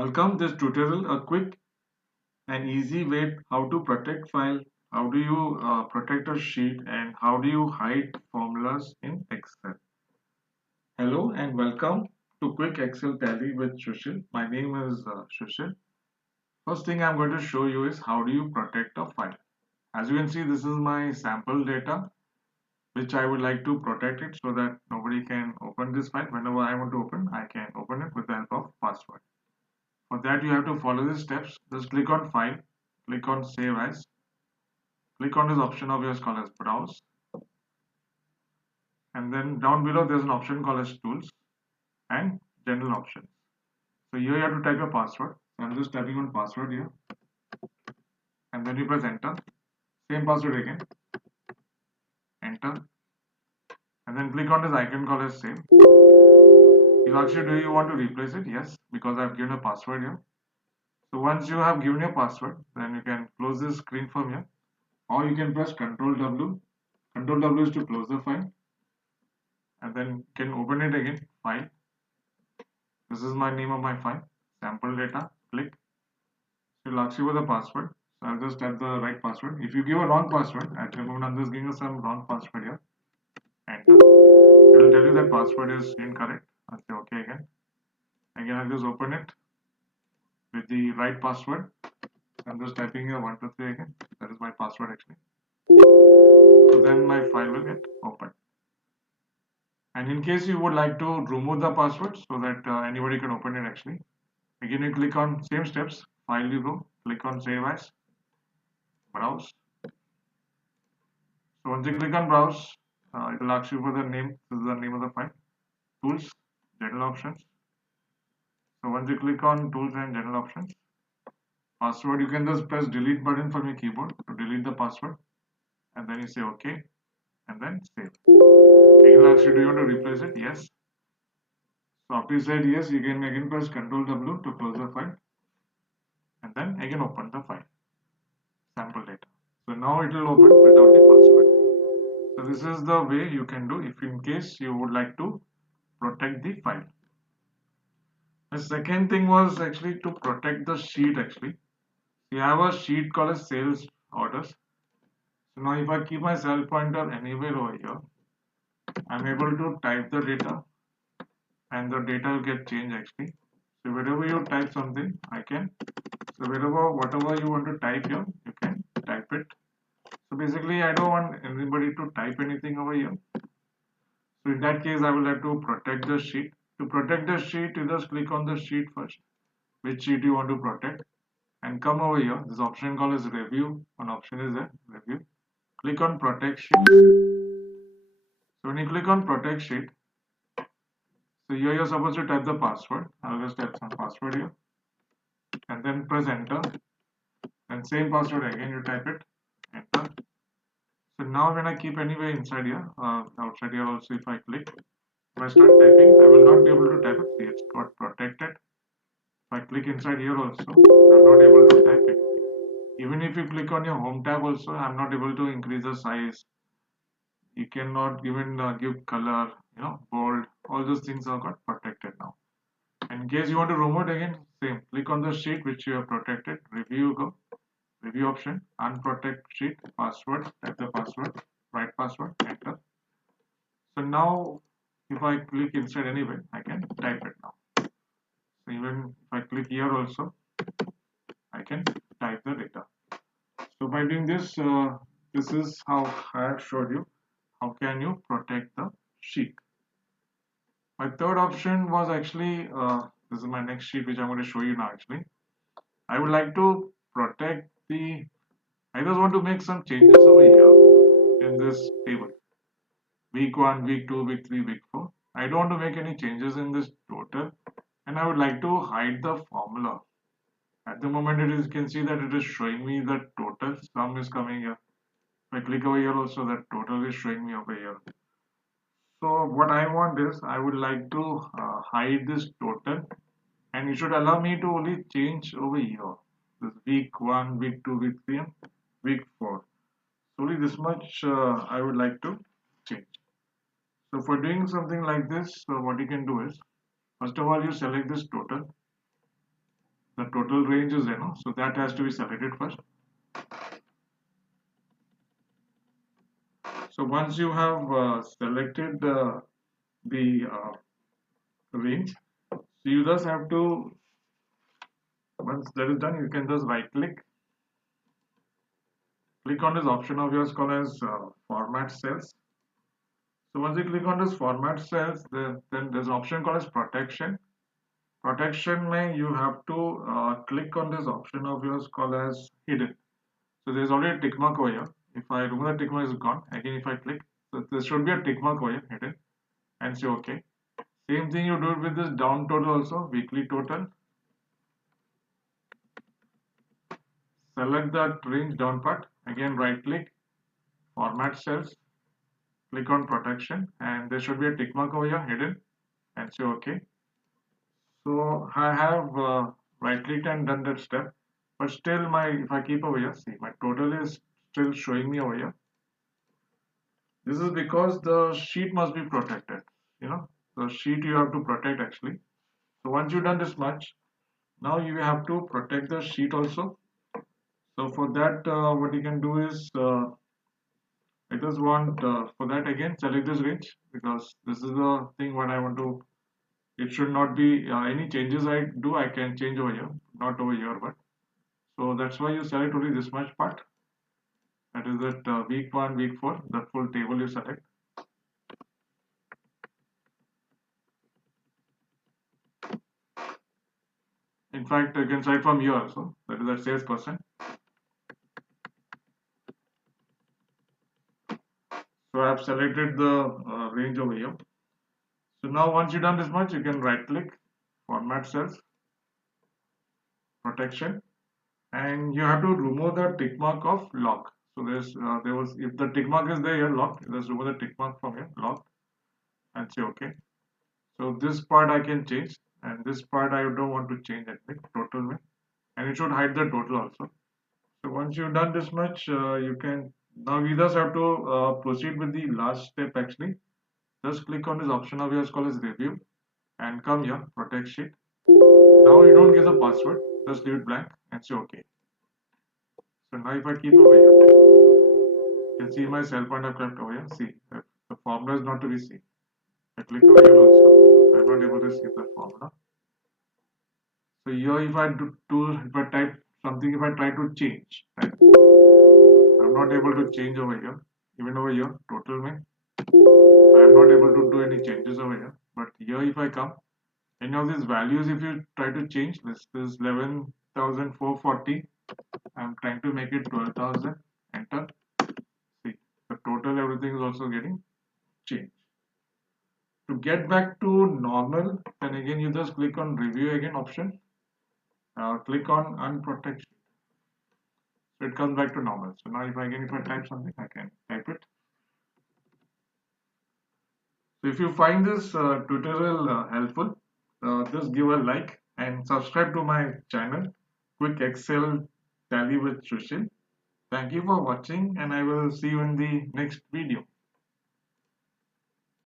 Welcome this tutorial, a quick and easy way how to protect file, how do you protect a sheet and how do you hide formulas in Excel. Hello and welcome to Quick Excel Tally with Shushil. My name is Shushil. First thing I'm going to show you is how do you protect a file. As you can see, this is my sample data which I would like to protect it so that nobody can open this file. Whenever I want to open, I can open it with the help of password. For that, you have to follow these steps. Just click on File, click on Save As, click on this option of yours called as Browse, and then down below there's an option called as Tools and General Options. So here you have to type your password. So I'm just typing on password here, and then you press Enter. Same password again, Enter, and then click on this icon called as Save. You actually do you want to replace it? Yes, because I've given a password here. So once you have given your password, then you can close this screen from here, or you can press Ctrl W. Ctrl W is to close the file, and then you can open it again. File. This is my name of my file. Sample data. Click. It will ask you for the password. So I'll just type the right password. If you give a wrong password, at the moment I'm just giving you some wrong password here. Enter. It will tell you that password is incorrect. I'll say OK again. Again, I'll just open it with the right password. I'm just typing here 123 again. That is my password actually. So then my file will get opened. And in case you would like to remove the password so that anybody can open it actually, again you click on same steps, file you go, click on save as, browse. So once you click on browse, it will ask you for the name. This is the name of the file. Tools, general options. So once you click on tools and general options, password, you can just press delete button from your keyboard to delete the password, and then you say OK, and then save. It will ask you, do you want to replace it? Yes. So after you said yes, you can again press Ctrl W to close the file, and then again open the file, sample data. So now it will open without the password. So this is the way you can do if in case you would like to protect the file. The second thing was actually to protect the sheet actually. You have a sheet called as sales orders. So now if I keep my cell pointer anywhere over here, I'm able to type the data and the data will get changed actually. So wherever you type something, I can. So whatever you want to type here, you can type it. So basically, I don't want anybody to type anything over here. So in that case, I will have to protect the sheet. To protect the sheet, you just click on the sheet first, which sheet you want to protect, and come over here. This option called is review. One option is there, review. Click on protect sheet. So when you click on protect sheet, so here you're supposed to type the password. I'll just type some password here, and then press enter. And same password again, you type it, enter. So now when I keep anywhere inside here, outside here also, if I click, if I start typing, I will not be able to type it. See, it's got protected. If I click inside here also, I'm not able to type it. Even if you click on your home tab also, I'm not able to increase the size. You cannot even give color, bold. All those things are got protected now. In case you want to remove it again, same. Click on the sheet which you have protected. Review go. Review option. Unprotect sheet. Password. Type the password. Right password. Enter. So now if I click inside anywhere, I can type it now. So even if I click here also, I can type the data. So by doing this, this is how I have showed you how can you protect the sheet. My third option was actually, this is my next sheet which I'm going to show you now actually. I would like to protect I just want to make some changes over here in this table. Week 1, week 2, week 3, week 4. I don't want to make any changes in this total, and I would like to hide the formula. At the moment you can see that it is showing me the total sum is coming here. If I click over here also, that total is showing me over here. So what I want is I would like to hide this total, and you should allow me to only change over here. This week 1, week 2, week 3, and week 4. So only this much I would like to change. So for doing something like this, what you can do is, first of all, you select this total. the total range is there, no? So that has to be selected first. So once you have selected the range, so you just have to, once that is done, you can just right click on this option of yours called as format cells. So once you click on this format cells, then there's an option called as protection. Protection may you have to click on this option of yours called as hidden. So there's already a tick mark over here. If I remove the tick mark, is gone. Again, if I click, so there should be a tick mark over here hidden, and say OK. Same thing you do it with this down total also, weekly total. Select that range down part. Again, right click, format cells, click on protection, and there should be a tick mark over here hidden, and say OK. So I have right clicked and done that step, but still if I keep over here, see my total is still showing me over here. This is because the sheet must be protected. The sheet you have to protect actually. So once you've done this much, now you have to protect the sheet also. So for that, what you can do is I just want for that again select this range, because this is the thing what I want to. It should not be any changes I do, I can change over here, not over here, but so that's why you select only this much part. That is that week 1, week 4, the full table you select. In fact, you can select from here also. That is the sales person. So I have selected the range over here. So now once you've done this much, you can right click, format cells, protection, and you have to remove the tick mark of lock. So there was, if the tick mark is there here, lock, just remove the tick mark from here, lock, and say OK. So this part I can change, and this part I don't want to change anything, total way, and it should hide the total also. So once you've done this much, you can, now we just have to proceed with the last step actually. Just click on this option of yours called as review, and come here, protect sheet. Now you don't give the password, just leave it blank and say OK. So now if I keep over here, you can see my cell point I've kept over here. See, the formula is not to be seen. I click over here also, I'm not able to see the formula. So here if if I type something, if I try to change, right, I'm not able to change over here. Even over here, total may, I am not able to do any changes over here. But here if I come, any of these values if you try to change, this is 11,440. I'm trying to make it 12,000. Enter. See, the total everything is also getting changed. To get back to normal, then again you just click on review again option. Click on unprotect. So it comes back to normal. So now if I type something, I can type it. So if you find this tutorial helpful, just give a like and subscribe to my channel, Quick Excel Tally with Sushil. Thank you for watching, and I will see you in the next video.